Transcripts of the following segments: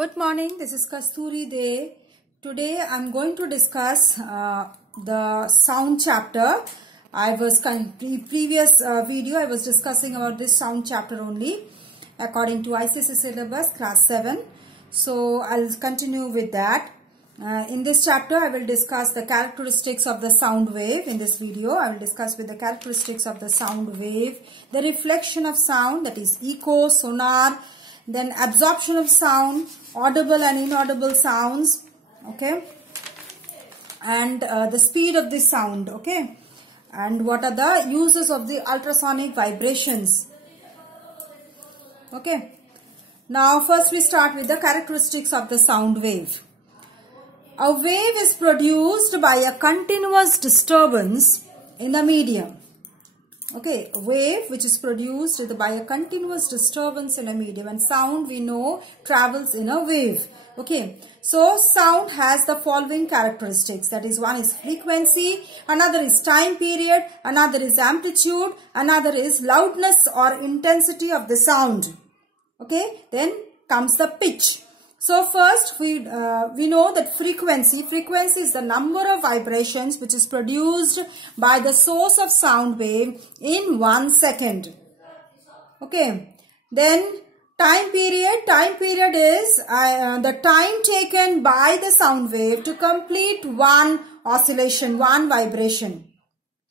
Good morning, this is Kasturi Day. Today I am going to discuss the sound chapter. Previous video I was discussing about this sound chapter only according to ICSE syllabus class 7. So I'll continue with that. In this chapter I will discuss the characteristics of the sound wave. In this video I will discuss with the characteristics of the sound wave, the reflection of sound, that is echo, sonar, then absorption of sound, audible and inaudible sounds, okay, and the speed of the sound, okay, and what are the uses of the ultrasonic vibrations, okay. Now first we start with the characteristics of the sound wave. A wave is produced by a continuous disturbance in the medium. Okay, a wave which is produced by a continuous disturbance in a medium, and sound we know travels in a wave. Okay, so sound has the following characteristics, that is, one is frequency, another is time period, another is amplitude, another is loudness or intensity of the sound. Okay, then comes the pitch. So first we know that frequency is the number of vibrations which is produced by the source of sound wave in 1 second. Okay. Then time period is the time taken by the sound wave to complete one oscillation, one vibration.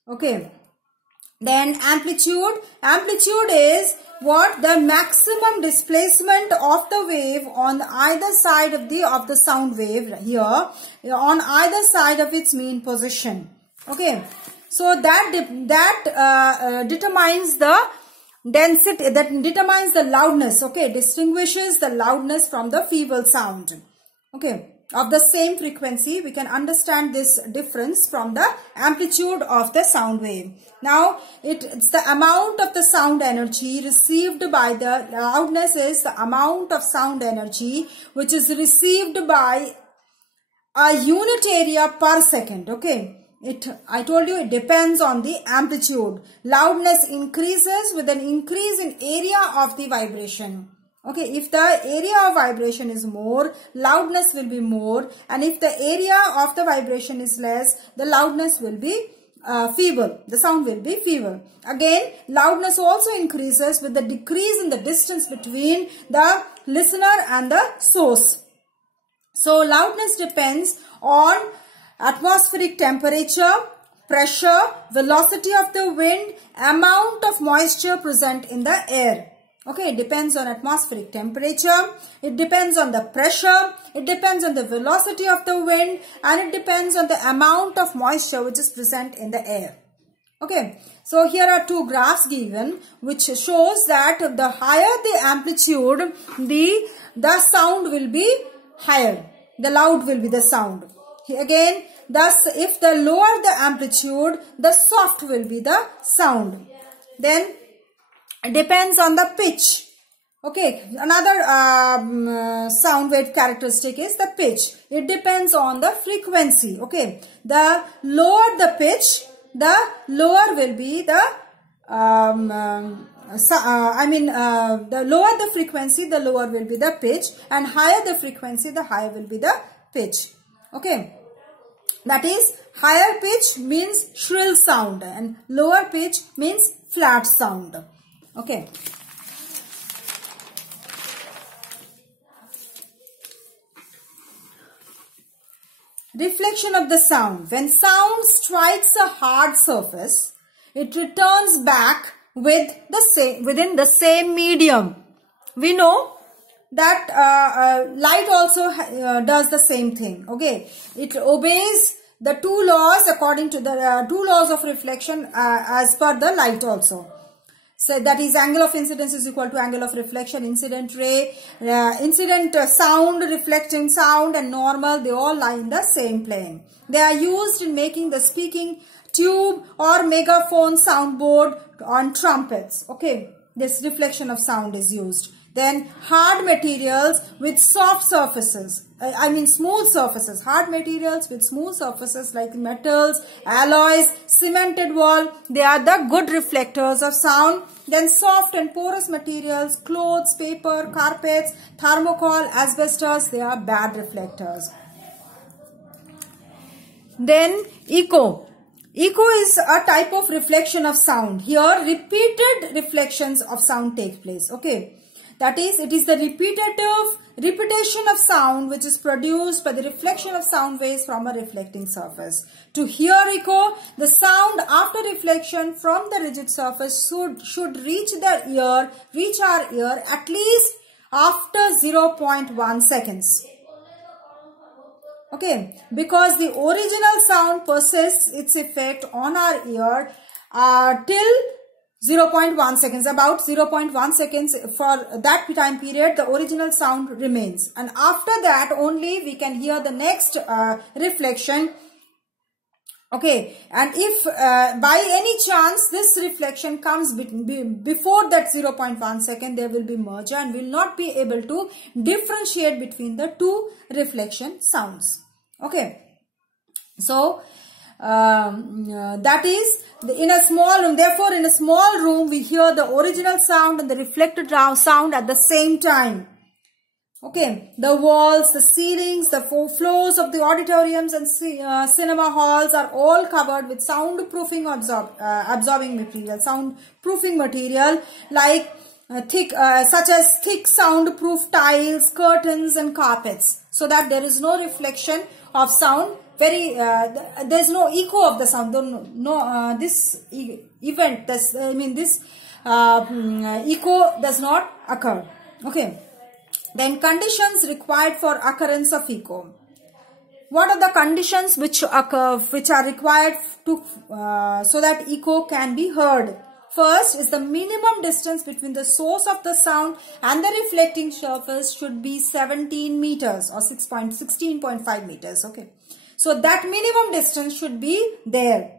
Okay. Then amplitude is what? The maximum displacement of the wave on either side of the sound wave here, on either side of its mean position. Okay, so that determines the density, that determines the loudness. Okay, distinguishes the loudness from the feeble sound. Okay, of the same frequency, we can understand this difference from the amplitude of the sound wave. Now, it's the amount of the sound energy received by the loudness is the amount of sound energy which is received by a unit area per second. Okay, I told you it depends on the amplitude. Loudness increases with an increase in area of the vibration. Okay, if the area of vibration is more, loudness will be more, and if the area of the vibration is less, the loudness will be feeble. The sound will be feeble. Again, loudness also increases with the decrease in the distance between the listener and the source. So, loudness depends on atmospheric temperature, pressure, velocity of the wind, amount of moisture present in the air. Okay, it depends on atmospheric temperature, it depends on the pressure, it depends on the velocity of the wind, and it depends on the amount of moisture which is present in the air. Okay, so here are two graphs given which shows that the higher the amplitude, the sound will be higher, the loud will be the sound. Again, thus if the lower the amplitude, the soft will be the sound. Then it depends on the pitch. Okay, another sound wave characteristic is the pitch. It depends on the frequency. Okay, the lower the pitch, the lower will be the the lower the frequency, the lower will be the pitch, and higher the frequency, the higher will be the pitch. Okay, that is, higher pitch means shrill sound and lower pitch means flat sound. Okay. Reflection of the sound. When sound strikes a hard surface, it returns back with within the same medium. We know that light also does the same thing. Okay, it obeys the two laws according to the two laws of reflection as per the light also. So that is, angle of incidence is equal to angle of reflection, incident ray, incident sound, reflecting sound, and normal, they all lie in the same plane. They are used in making the speaking tube or megaphone soundboard on trumpets. Okay, this reflection of sound is used. Then hard materials with soft surfaces, smooth surfaces, hard materials with smooth surfaces like metals, alloys, cemented wall, they are the good reflectors of sound. Then soft and porous materials, clothes, paper, carpets, thermocol, asbestos, they are bad reflectors. Then echo. Echo is a type of reflection of sound. Here repeated reflections of sound take place. Okay. That is, it is the repetition of sound which is produced by the reflection of sound waves from a reflecting surface. To hear echo, the sound after reflection from the rigid surface should reach our ear at least after 0.1 seconds. Okay, because the original sound persists its effect on our ear till 0.1 seconds, about 0.1 seconds. For that time period, the original sound remains, and after that only we can hear the next reflection. Okay, and if by any chance this reflection comes before that 0.1 second, there will be merger and will not be able to differentiate between the two reflection sounds. Okay, so that is in a small room. Therefore, in a small room, we hear the original sound and the reflected sound at the same time. Okay, the walls, the ceilings, the floors of the auditoriums and cinema halls are all covered with soundproofing absorbing material, soundproofing material like such as thick soundproof tiles, curtains and carpets, so that there is no reflection of sound. There is no echo of the sound. This echo does not occur. Okay. Then conditions required for occurrence of echo. What are the conditions which are required to so that echo can be heard? First is the minimum distance between the source of the sound and the reflecting surface should be 17 meters or 16.5 meters. Okay. So that minimum distance should be there.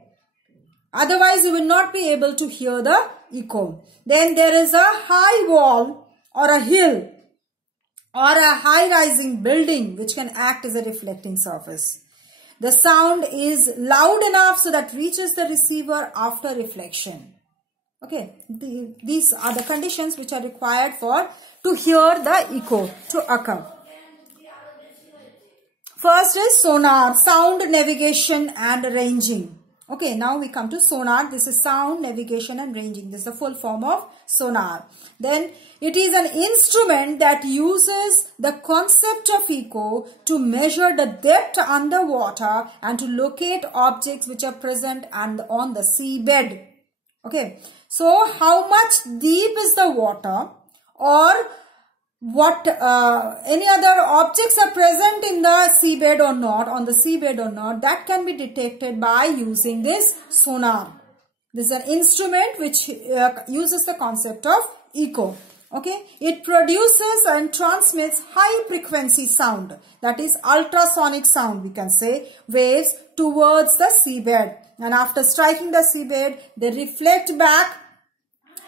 Otherwise, you will not be able to hear the echo. Then there is a high wall or a hill or a high-rising building which can act as a reflecting surface. The sound is loud enough so that reaches the receiver after reflection. Okay, these are the conditions which are required to hear the echo to occur. First is sonar, sound navigation and ranging. Okay, now we come to sonar. This is sound navigation and ranging. This is the full form of sonar. Then it is an instrument that uses the concept of echo to measure the depth underwater and to locate objects which are present on the seabed. Okay, so how much deep is the water, or what any other objects are present in the seabed or not, on the seabed or not, that can be detected by using this sonar. This is an instrument which uses the concept of echo. Okay, it produces and transmits high frequency sound, that is ultrasonic sound, we can say, waves towards the seabed, and after striking the seabed they reflect back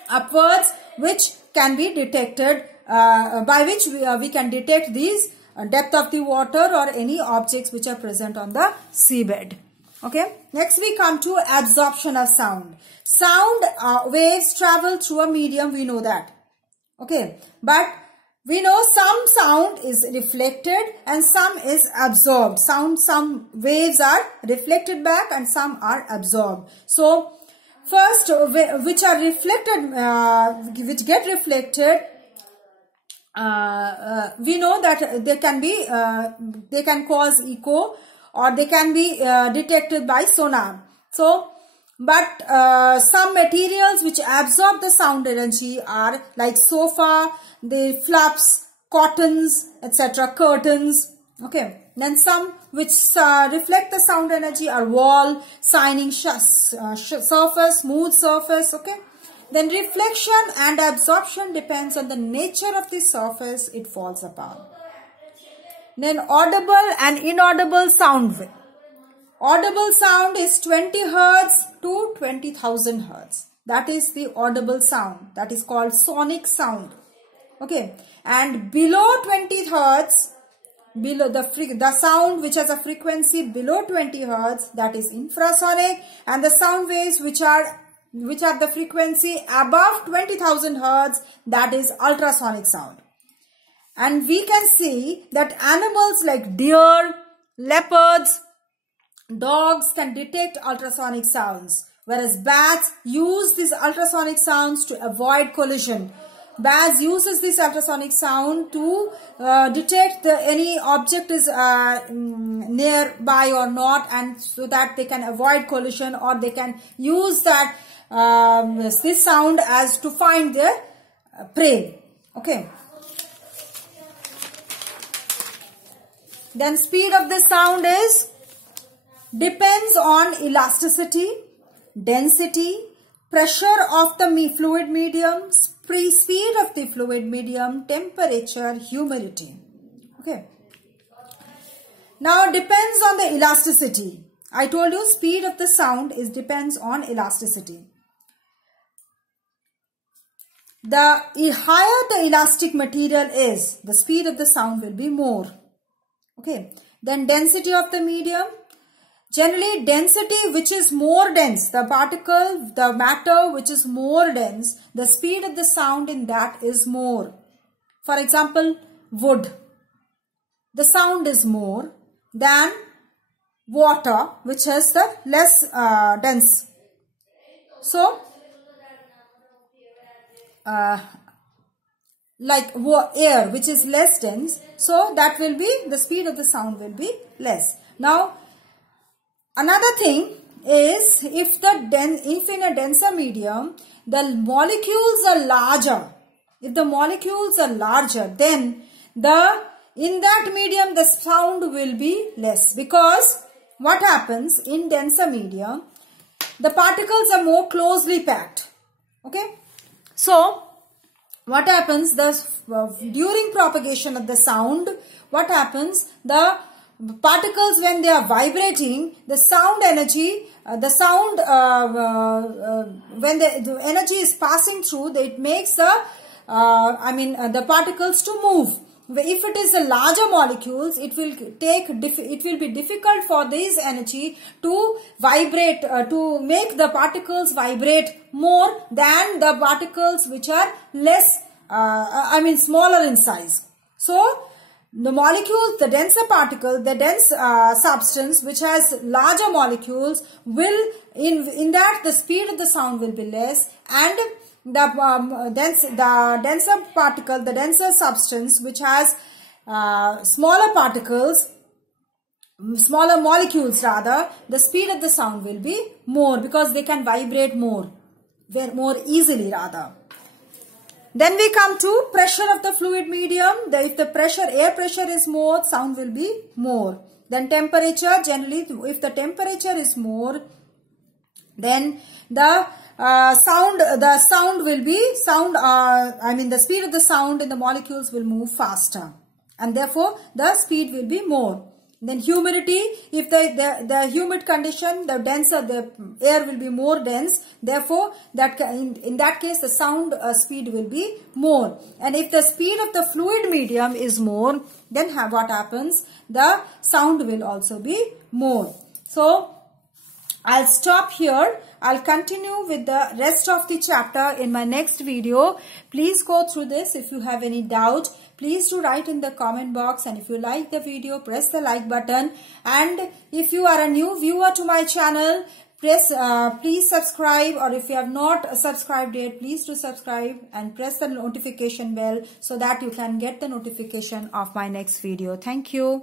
upwards, which can be detected by which we can detect these depth of the water or any objects which are present on the seabed. Okay, next we come to absorption of sound. Sound waves travel through a medium, we know that. Okay, but we know some sound is reflected and some is absorbed. Some waves are reflected back and some are absorbed. So first, which are reflected, which get reflected, we know that they can cause echo or they can be detected by sonar. So, but some materials which absorb the sound energy are like sofa, the fluffs, cottons, etc., curtains. Okay, then some which reflect the sound energy are wall, shining surface, smooth surface. Okay. Then reflection and absorption depends on the nature of the surface it falls upon. Then audible and inaudible sound wave. Audible sound is 20 Hertz to 20,000 Hertz. That is the audible sound. That is called sonic sound. Okay. And below 20 Hertz, below the sound which has a frequency below 20 Hertz, that is infrasonic, and the sound waves which are which have the frequency above 20,000 hertz, that is ultrasonic sound. And we can see that animals like deer, leopards, dogs can detect ultrasonic sounds, whereas bats use these ultrasonic sounds to avoid collision. Bats uses this ultrasonic sound to detect any object is nearby or not, and so that they can avoid collision, or they can use that this sound as to find their prey. Okay. Then speed of the sound is depends on elasticity, density, pressure of the fluid medium, speed of the fluid medium, temperature, humidity. Okay. Now depends on the elasticity. I told you speed of the sound depends on elasticity. The higher the elastic material is, the speed of the sound will be more. Okay. Then density of the medium. Generally, density which is more dense, the particle, the matter which is more dense, the speed of the sound in that is more. For example, wood. The sound is more than water, which has the less dense. So, like air, which is less dense, so that will be, the speed of the sound will be less. Now, another thing is, if in a denser medium, the molecules are larger. If the molecules are larger, then in that medium the sound will be less, because what happens in denser medium, the particles are more closely packed. Okay. So, what happens, during propagation of the sound, what happens, the particles, when they are vibrating, the sound energy, when the energy is passing through, it makes the particles to move. If it is a larger molecules, it will be difficult for this energy to vibrate, to make the particles vibrate more than the particles which are less, smaller in size. So, the molecules, the denser particle, the dense substance which has larger molecules will, in that the speed of the sound will be less, and the denser particle, the denser substance which has smaller particles, smaller molecules rather, the speed of the sound will be more, because they can vibrate more easily rather. Then we come to pressure of the fluid medium. If the air pressure is more, sound will be more. Then temperature, generally if the temperature is more, then the speed of the sound in the molecules will move faster, and therefore the speed will be more. Then humidity, if the humid condition, the denser the air will be more dense, therefore in that case the sound speed will be more. And if the speed of the fluid medium is more, then what happens? The sound will also be more. So I'll stop here. I'll continue with the rest of the chapter in my next video. Please go through this. If you have any doubt, please do write in the comment box, and if you like the video, press the like button. And if you are a new viewer to my channel, please subscribe, or if you have not subscribed yet, please do subscribe and press the notification bell so that you can get the notification of my next video. Thank you.